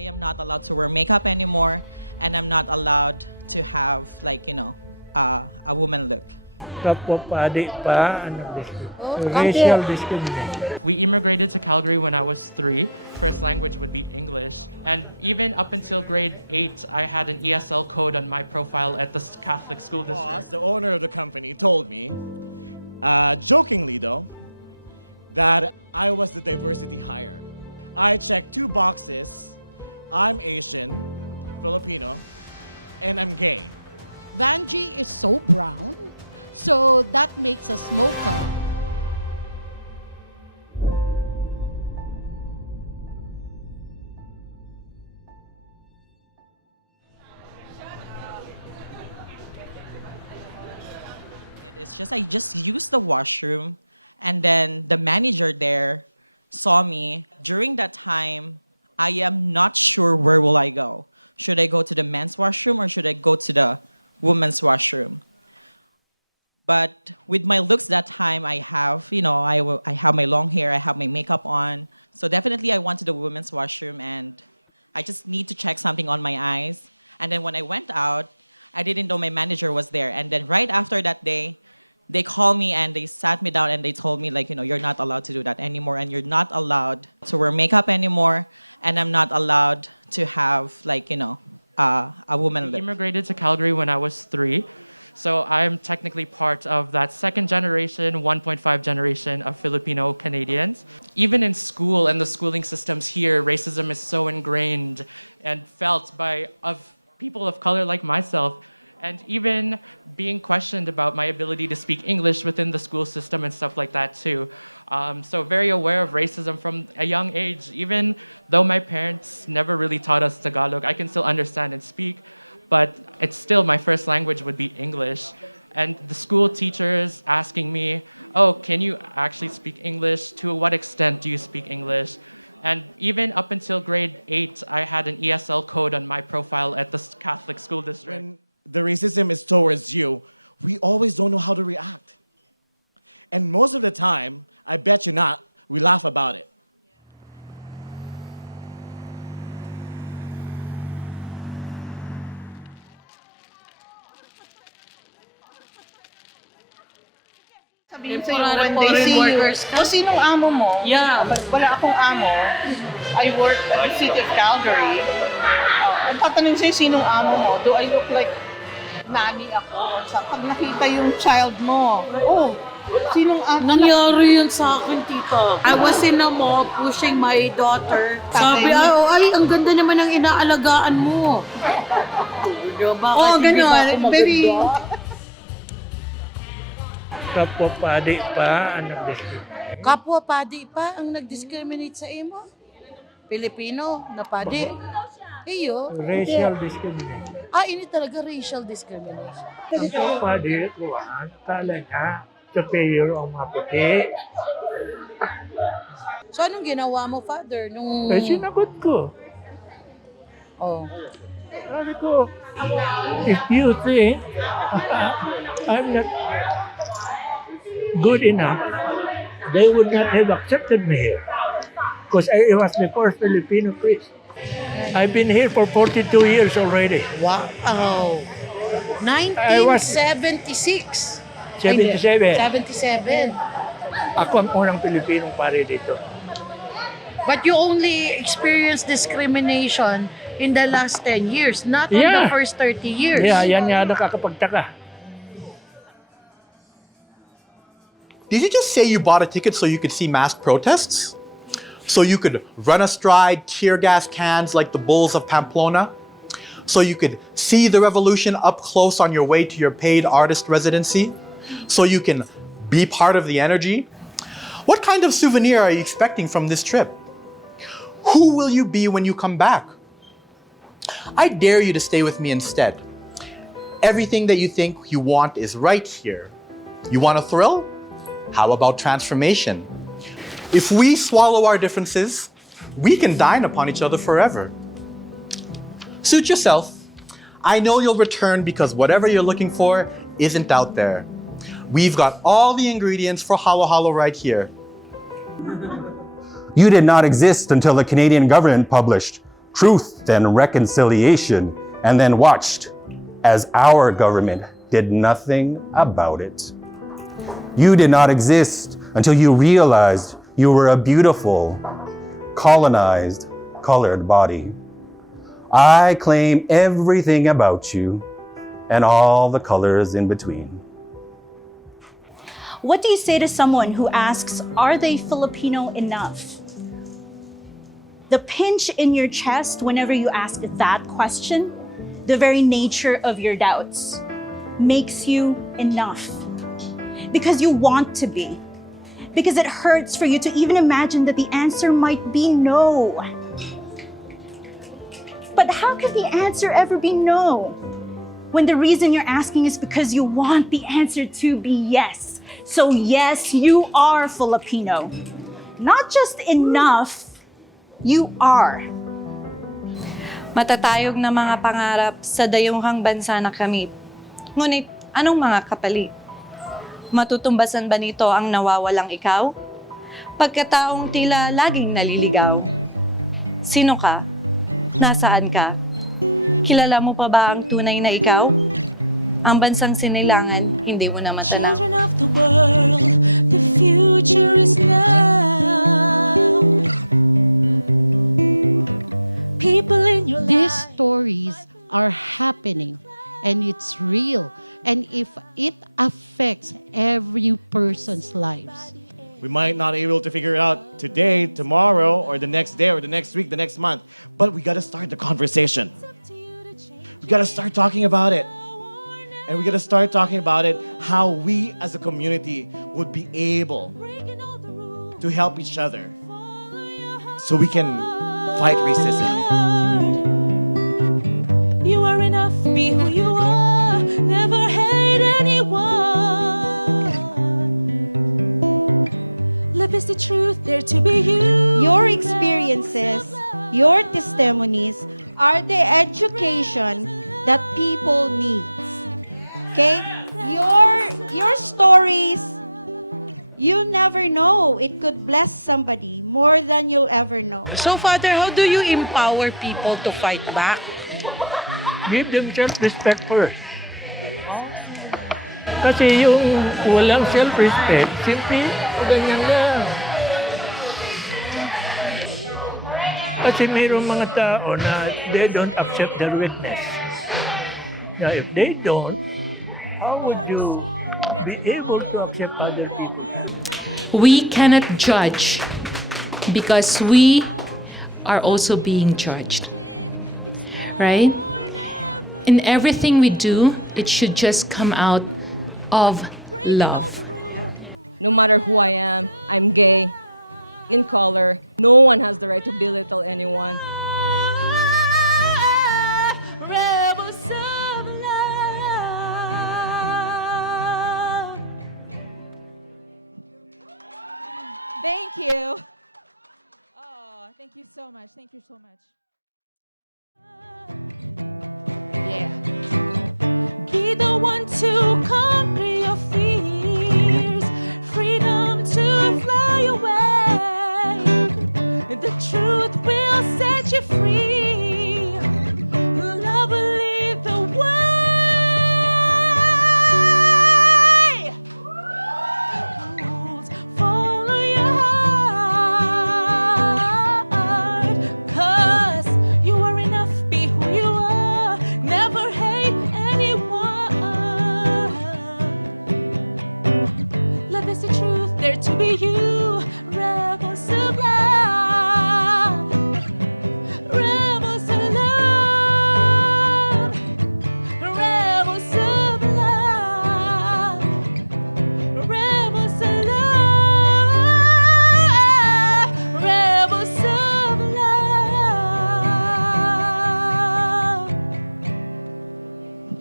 I am not allowed to wear makeup anymore, and I'm not allowed to have a woman look. Kapwa padi pa ang racial discrimination. We immigrated to Calgary when I was 3. First language would be English. And even up until grade 8, I had an ESL code on my profile at the Catholic school district. Boss, the owner of the company, told me, jokingly though, that I was the diversity hire. I checked 2 boxes. I'm Asian, Filipino, and I'm gay. Vanjie is so brown, so that makes us mocha. It's just I just used the washroom, and then the manager there saw me. During that time, I am not sure where will I go. Should I go to the men's washroom or should I go to the women's washroom? But with my looks that time, I have, I have my long hair, I have my makeup on. So definitely I went to the women's washroom and I just need to check something on my eyes. And then when I went out, I didn't know my manager was there. And then right after that day, they called me and they sat me down and they told me, you're not allowed to do that anymore and you're not allowed to wear makeup anymore and I'm not allowed to have, a woman We look. immigrated to Calgary when I was 3. So I'm technically part of that second generation, 1.5 generation of Filipino Canadians. Even in school and the schooling systems here, racism is so ingrained and felt of people of color like myself. And even being questioned about my ability to speak English within the school system and stuff like that too. So very aware of racism from a young age. Even though my parents never really taught us Tagalog, I can still understand and speak, but it's still my first language would be English. And the school teachers asking me, oh, can you actually speak English? To what extent do you speak English? And even up until grade 8, I had an ESL code on my profile at the Catholic school district. When the racism is towards you, we always don't know how to react. And most of the time, I bet you not, we laugh about it. Sabihin sa'yo when they see you, o sinong amo mo? Yeah. Wala akong amo. I work at the city of Calgary. Ang tatanungin sa'yo, sinong amo mo? Do I look like nanny ako? Or sa pag nakita yung child mo, oh, sinong amo? Nangyari yun sa akin, tita. I was in a mall pushing my daughter. Sabi, ay, ang ganda naman ng inaalagaan mo. Oh, gano'n. Very... Kapwa padi pa ang discrimination. Kapwa padi pa ang nag-discriminate sa imo? Pilipino na padi? Iyo. Racial discrimination. Ini talaga racial discrimination. Ang padi kuwan, kala niya, superior ang mga puti. So anong ginawa mo, Father? Nung... Sinagot ko. Oh. Sabi ko, if you think I'm not good enough, they would not have accepted me here. Because I was the first Filipino priest. I've been here for 42 years already. Wow. 1976. 77. 77. Ako ang unang Pilipinong pare dito. But you only experienced discrimination in the last 10 years, not in the first 30 years. Yeah, yan nga nakakapagtaka. Did you just say you bought a ticket so you could see mass protests? So you could run astride tear gas cans like the bulls of Pamplona? So you could see the revolution up close on your way to your paid artist residency? So you can be part of the energy? What kind of souvenir are you expecting from this trip? Who will you be when you come back? I dare you to stay with me instead. Everything that you think you want is right here. You want a thrill? How about transformation? If we swallow our differences, we can dine upon each other forever. Suit yourself. I know you'll return because whatever you're looking for isn't out there. We've got all the ingredients for halo halo right here. You did not exist until the Canadian government published truth and reconciliation, and then watched as our government did nothing about it. You did not exist until you realized you were a beautiful, colonized, colored body. I claim everything about you and all the colors in between. What do you say to someone who asks, are they Filipino enough? The pinch in your chest whenever you ask that question, the very nature of your doubts, makes you enough. Because you want to be. Because it hurts for you to even imagine that the answer might be no. But how can the answer ever be no? When the reason you're asking is because you want the answer to be yes. So yes, you are Filipino. Not just enough, you are. Matatayog na mga pangarap sa dayuhang bansa na kamit. Ngunit, anong mga kapalit? Matutumbasan ba nito ang nawawalang ikaw? Pagkataong tila laging naliligaw. Sino ka? Nasaan ka? Kilala mo pa ba ang tunay na ikaw? Ang bansang sinilangan, hindi mo na matanaw. Children of the world, the future is now. People in your These life. stories are happening and it's real. And if it affects every person's lives, We might not be able to figure it out today, tomorrow, or the next day, or the next week, the next month. But we gotta start the conversation. We gotta start talking about it. And we gotta start talking about it, how we as a community would be able to help each other so we can fight racism. You are enough, be who you are. Never hate anyone. Life is the truth, dare to be you. Your experiences, your testimonies are the education that people need. Okay? Your stories, you never know. It could bless somebody more than you'll ever know. So, Father, how do you empower people to fight back? Give them self-respect first. Kasi yung walang self-respect, simple, ganyan lang. Kasi mayroong mga tao na they don't accept their weakness. Now, if they don't, how would you be able to accept other people? We cannot judge because we are also being judged. Right? In everything we do, it should just come out of love. No matter who I am, I'm gay, in color. No one has the right to belittle anyone. Thank you. Oh, thank you so much. Thank you so much. Yeah. Be the one to come